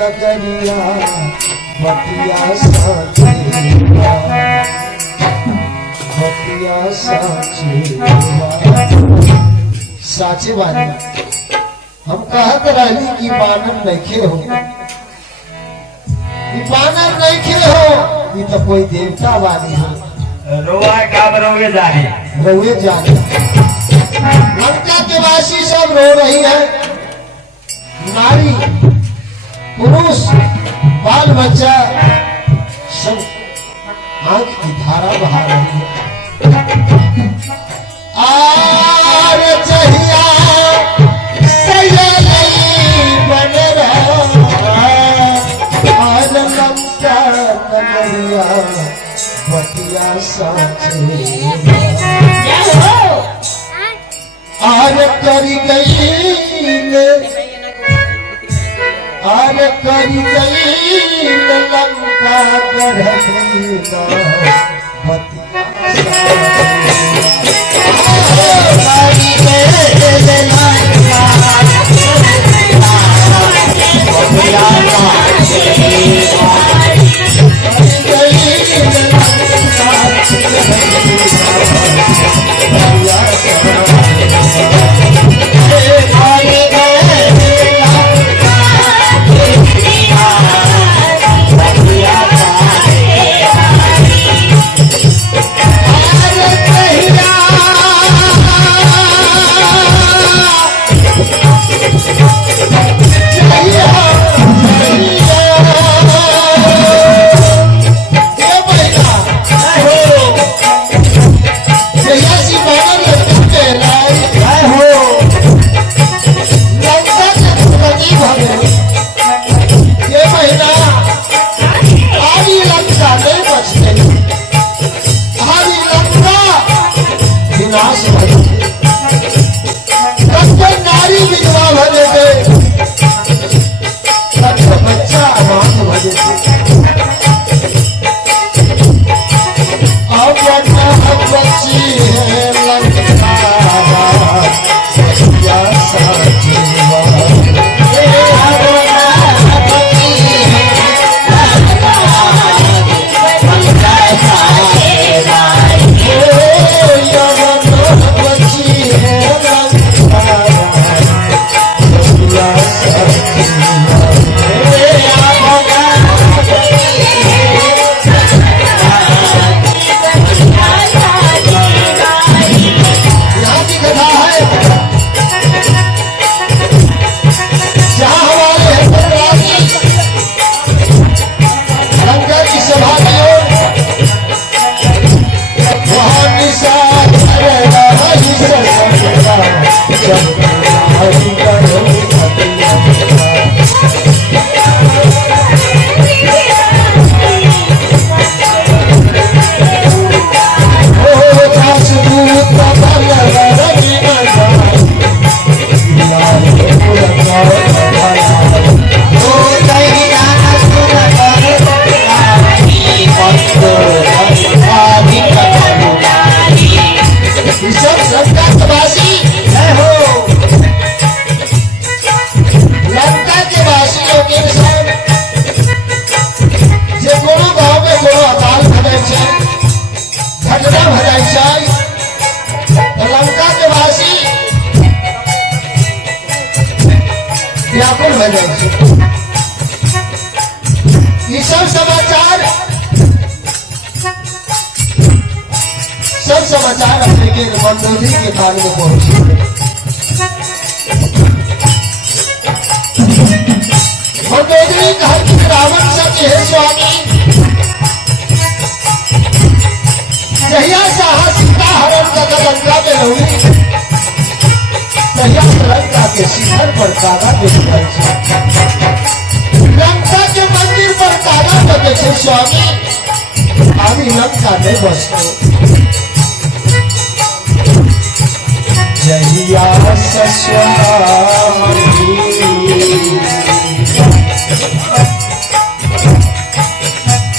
नगरिया बतिया साचे बानी हम कहत रही कि बानर नइखे हो, बानर नइखे हो, ये तो कोई देवता वाली हो। रोआ कब रोगे जाने रोए जाने लंका के वासी सब रो रही है, नारी पुरुष बाल बच्चा सब आंख की धारा बहा रही है। आर चहिया सयली बन रहा आर लंका नगरिया बतिया साचे आर करी गई लंका गढ़ीना नारी विधवा भले गए, बच्चा अनाथ भले अब बच्ची है लंका या साचीवा व्याकुल हो जाए। ये सब समाचार अपने के मंदोदरी के कान में पहुंचे। मंदोदरी कहा कि रावण सत्य है स्वामी, जहिया साहा सीता हरण का लंका में हुई तहिया लंका के शिखर पर तारा देखे, लंका के मंदिर पर तारा देखे स्वामी, अभी लंका नहीं बसो। जहिया सस्वामी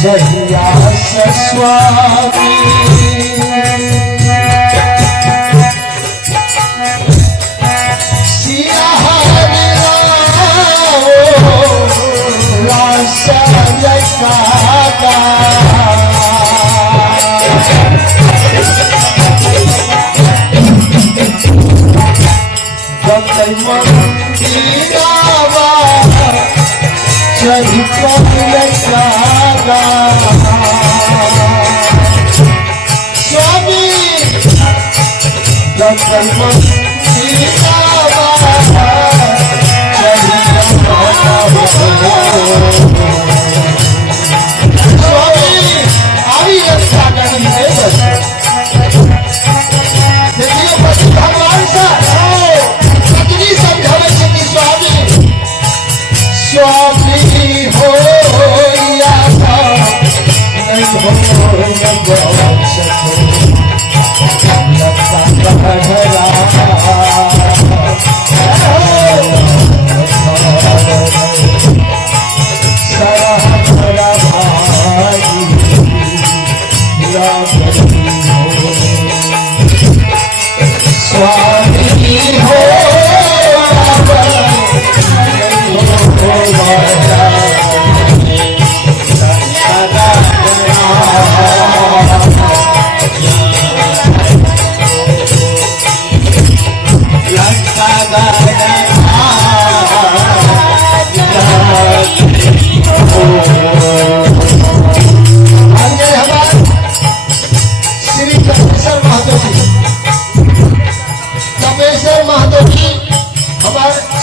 जहिया सस्वामी सिया काका जब तक मंदिरावा चढ़ी काका स्वामी जब तक मंदिरावा चढ़ी स्वामी आई रक्षा नहीं है बस देखिए बस भगवान सा कितनी समझावे कि स्वामी स्वामी हो या नहीं हो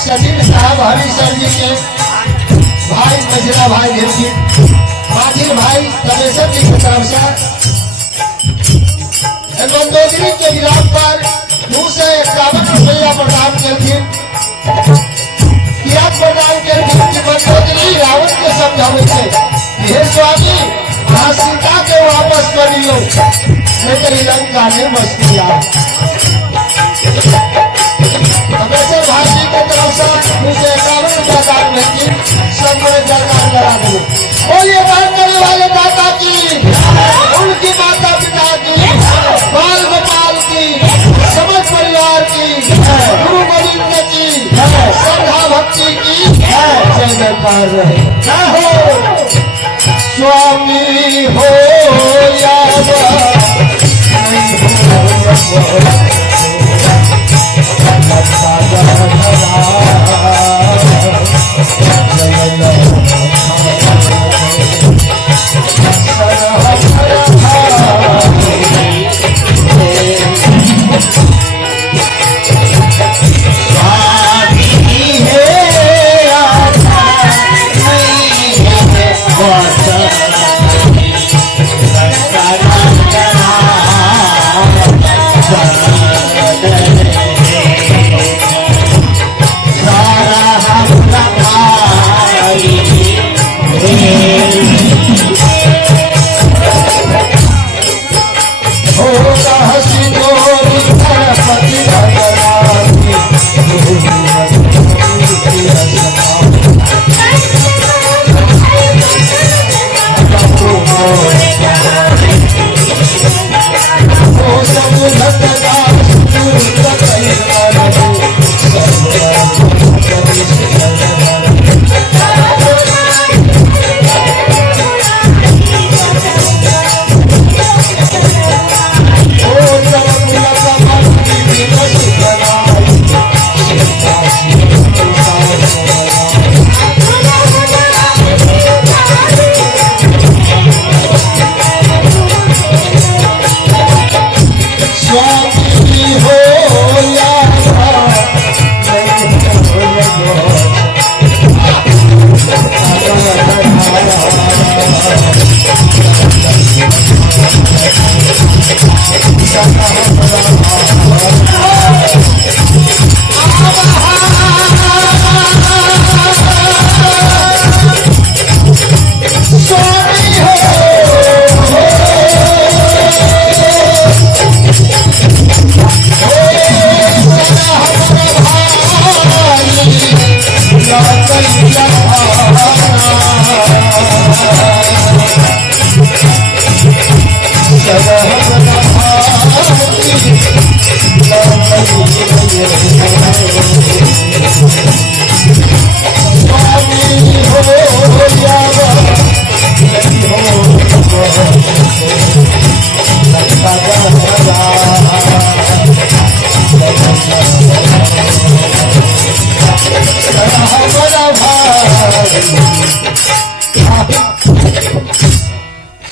सचिन साहब हरी सर जी के भाई मजरा भाई घेरजी माझी भाई तमेश्वर जी की तरफ से मंदोदरी के विराट पर 251 रुपया प्रदान करके प्रदान करके मंदोदरी रावण के समझावे थे हे स्वामी यहाँ सीता के वापस कर लियो नहीं लंका में मस्ती आ तमेश्वर भाई जी के तरफ से 251 रुपया दान भेजी सब बड़े जयकार करा दिए बोलिए दान करने वाले दाता की उनकी माता पिता की बाल गोपाल की समझ परिवार की गुरु गोविंद की श्रद्धा भक्ति की जय जयकार रहे स्वामी हो या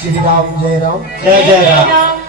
श्री राम जय राम जय जय राम।